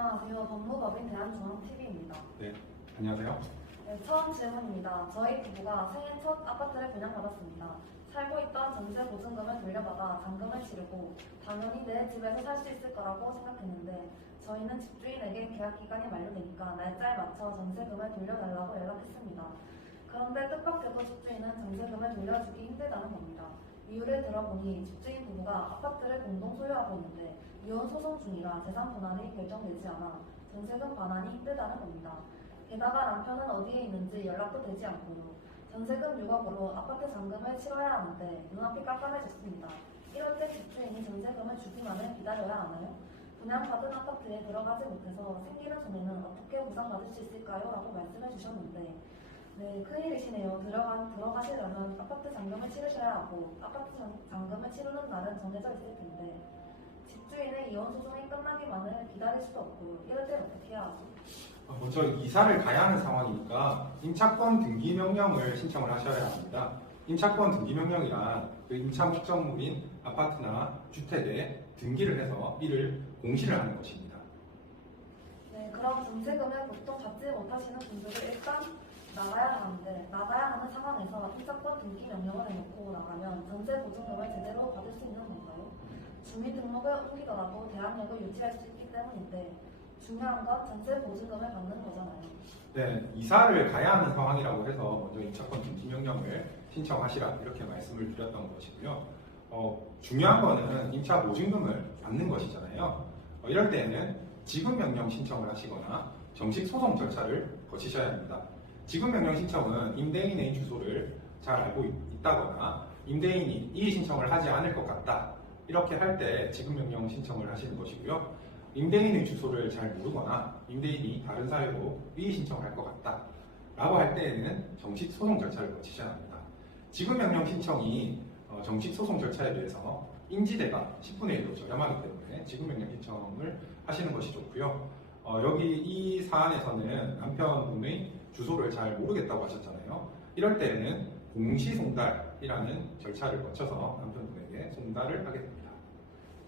안녕하세요. 법무법인 대한중앙TV입니다. 네, 안녕하세요. 네, 처음 질문입니다. 저희 부부가 생애 첫 아파트를 분양받았습니다. 살고 있던 전세 보증금을 돌려받아 잔금을 치르고 당연히 내 집에서 살 수 있을 거라고 생각했는데 저희는 집주인에게 계약 기간이 만료되니까 날짜에 맞춰 전세금을 돌려달라고 연락했습니다. 그런데 뜻밖에도 집주인은 전세금을 돌려주기 힘들다는 겁니다. 이유를 들어보니 집주인 부부가 아파트를 공동 소유하고 있는데 이혼 소송 중이라 재산 분할이 결정되지 않아 전세금 반환이 힘들다는 겁니다. 게다가 남편은 어디에 있는지 연락도 되지 않고요. 전세금 6억으로 아파트 잔금을 치러야 하는데 눈앞이 깜깜해졌습니다. 이럴 때 집주인이 전세금을 주기만을 기다려야 하나요? 분양받은 아파트에 들어가지 못해서 생기는 손해는 어떻게 보상받을 수 있을까요? 라고 말씀해 주셨는데 네, 큰일이시네요. 들어가시려면 아파트 잔금을 치르셔야 하고 아파트 잔금을 치르는 날은 정해져 있을 텐데 집주인의 이혼 소송이 끝나기만을 기다릴 수도 없고 이럴 땐 어떻게 해야 하죠? 먼저 이사를 가야 하는 상황이니까 임차권 등기 명령을 신청을 하셔야 합니다. 임차권 등기 명령이란 그 임차 목적물인 아파트나 주택에 등기를 해서 이를 공시를 하는 것입니다. 네, 그럼 전세금을 보통 받지 못하시는 분들은 일단 나가야 하는 상황에서 임차권 등기 명령을 해놓고 나가면 전세 보증금을 제대로 받을 수 있는 건가요? 주민등록을 옮기더라도 대항력을 유지할 수 있기 때문인데 중요한 건 전세 보증금을 받는 거잖아요. 네, 이사를 가야 하는 상황이라고 해서 먼저 임차권 등기 명령을 신청하시라 이렇게 말씀을 드렸던 것이고요. 중요한 거는 임차 보증금을 받는 것이잖아요. 이럴 때에는 지급 명령 신청을 하시거나 정식 소송 절차를 거치셔야 합니다. 지급 명령 신청은 임대인의 주소를 잘 알고 있다거나 임대인이 이의 신청을 하지 않을 것 같다 이렇게 할 때 지급 명령 신청을 하시는 것이고요. 임대인의 주소를 잘 모르거나 임대인이 다른 사유로 이의 신청을 할 것 같다 라고 할 때에는 정식 소송 절차를 거치셔야 합니다. 지급 명령 신청이 정식 소송 절차에 비해서 인지대가 10분의 1로 저렴하기 때문에 지급 명령 신청을 하시는 것이 좋고요. 여기 이 사안에서는 남편분의 주소를 잘 모르겠다고 하셨잖아요. 이럴 때에는 공시송달이라는 절차를 거쳐서 남편분에게 송달을 하게 됩니다.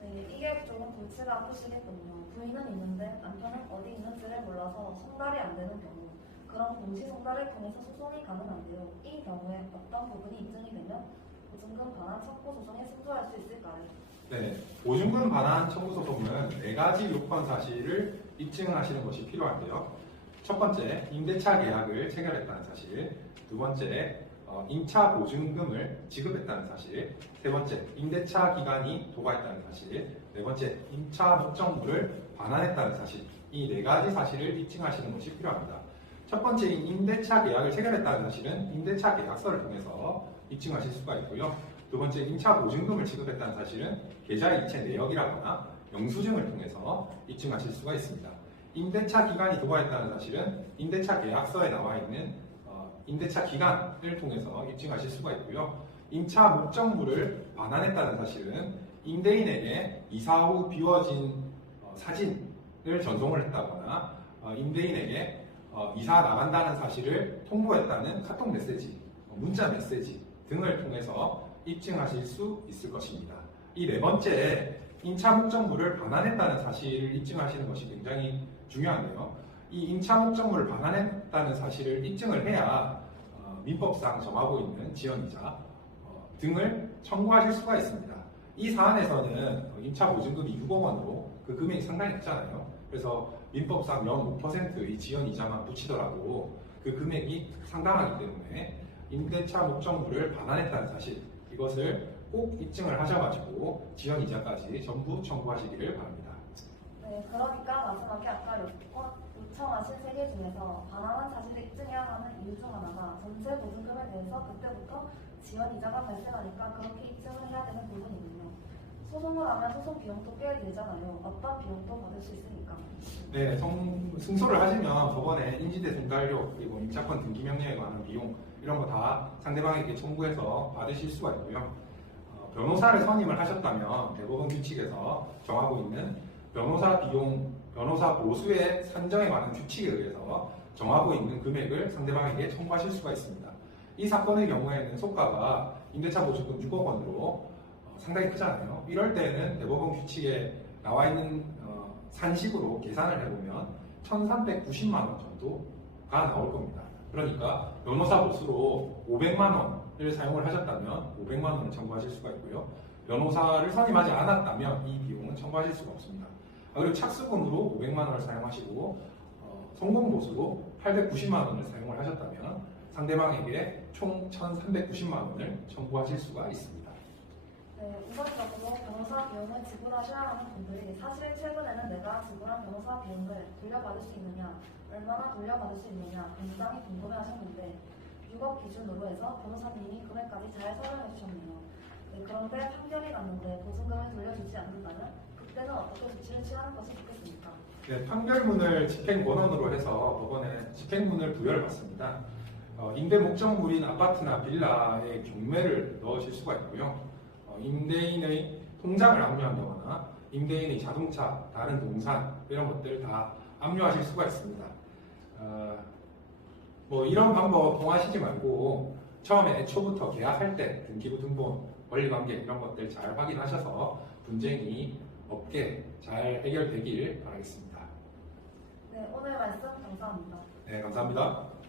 네, 이게 조금 골치가 아프시겠군요. 부인은 있는데 남편은 어디 있는지를 몰라서 송달이 안 되는 경우 그런 공시송달을 통해서 소송이 가능한데요. 이 경우에 어떤 부분이 입증이 되면 보증금 반환 청구 소송에 승소할 수 있을까요? 네, 보증금 반환 청구 소송은 4가지 요건 사실을 입증하시는 것이 필요한데요. 첫 번째, 임대차 계약을 체결했다는 사실. 두 번째, 임차 보증금을 지급했다는 사실. 세 번째, 임대차 기간이 도과했다는 사실. 네 번째, 임차 목적물을 반환했다는 사실. 이 4가지 사실을 입증하시는 것이 필요합니다. 첫 번째인 임대차 계약을 체결했다는 사실은 임대차 계약서를 통해서 입증하실 수가 있고요. 두 번째, 임차 보증금을 지급했다는 사실은 계좌 이체 내역이라거나 영수증을 통해서 입증하실 수가 있습니다. 임대차 기간이 도과했다는 사실은 임대차 계약서에 나와 있는 임대차 기간을 통해서 입증하실 수가 있고요. 임차 목적물을 반환했다는 사실은 임대인에게 이사 후 비워진 사진을 전송을 했다거나 임대인에게 이사 나간다는 사실을 통보했다는 카톡 메시지, 문자 메시지 등을 통해서 입증하실 수 있을 것입니다. 이 네 번째, 임차 목적물을 반환했다는 사실을 입증하시는 것이 굉장히 중요한데요. 이 임차 목적물을 반환했다는 사실을 입증을 해야 민법상 정하고 있는 지연이자 등을 청구하실 수가 있습니다. 이 사안에서는 임차 보증금이 6억 원으로 그 금액이 상당히 크잖아요. 그래서 민법상 연 5%의 지연이자만 붙이더라도 그 금액이 상당하기 때문에 임대차 목적물을 반환했다는 사실 이것을 꼭 입증을 하셔가지고 지연이자까지 전부 청구하시기를 바랍니다. 네, 그러니까 마지막에 아까 요청하신 3개 중에서 반환한 사실을 입증해야 하는 이유 중 하나가 전세 보증금에 대해서 그때부터 지연 이자가 발생하니까 그렇게 입증을 해야 되는 부분이군요. 소송을 하면 소송 비용도 꽤 들잖아요. 어떤 비용도 받을 수 있습니까? 네, 승소를 하시면 법원에 인지대 송달료 그리고 임차권 등기 명령에 관한 비용 이런 거 다 상대방에게 청구해서 받으실 수가 있고요. 변호사를 선임을 하셨다면 대법원 규칙에서 정하고 있는 변호사 비용, 변호사 보수의 산정에 관한 규칙에 의해서 정하고 있는 금액을 상대방에게 청구하실 수가 있습니다. 이 사건의 경우에는 속가가 임대차 보증금 6억 원으로 상당히 크잖아요. 이럴 때는 대법원 규칙에 나와 있는 산식으로 계산을 해보면 1,390만 원 정도가 나올 겁니다. 그러니까 변호사 보수로 500만 원을 사용을 하셨다면 500만 원을 청구하실 수가 있고요. 변호사를 선임하지 않았다면 이 비용은 청구하실 수가 없습니다. 그리고 착수금으로 500만 원을 사용하시고 성공보수로 890만 원을 사용을 하셨다면 상대방에게 총 1,390만 원을 청구하실 수가 있습니다. 네, 우선적으로 변호사 비용을 지불하셔야 하는 분들이 사실 최근에는 내가 지불한 변호사 비용을 돌려받을 수 있느냐, 얼마나 돌려받을 수 있느냐 굉장히 궁금해하셨는데 6억 기준으로 해서 변호사님이 금액까지 잘 설명해 주셨네요. 네, 그런데 판결이 났는데 보증금을 돌려주지 않는다면 그때는 어떻게 조치를 취하는 것이 좋겠습니까? 네, 판결문을 집행권원으로 해서 법원에 집행문을 부여를 받습니다. 임대 목적물인 아파트나 빌라에 경매를 넣으실 수가 있고요. 임대인의 통장을 압류한다거나 임대인의 자동차, 다른 동산 이런 것들 다 압류하실 수가 있습니다. 뭐 이런 방법 통하시지 말고 처음에 애초부터 계약할 때 등기부 등본, 권리관계 이런 것들 잘 확인하셔서 분쟁이 없게 잘 해결되길 바라겠습니다. 네, 오늘 말씀 감사합니다. 네, 감사합니다.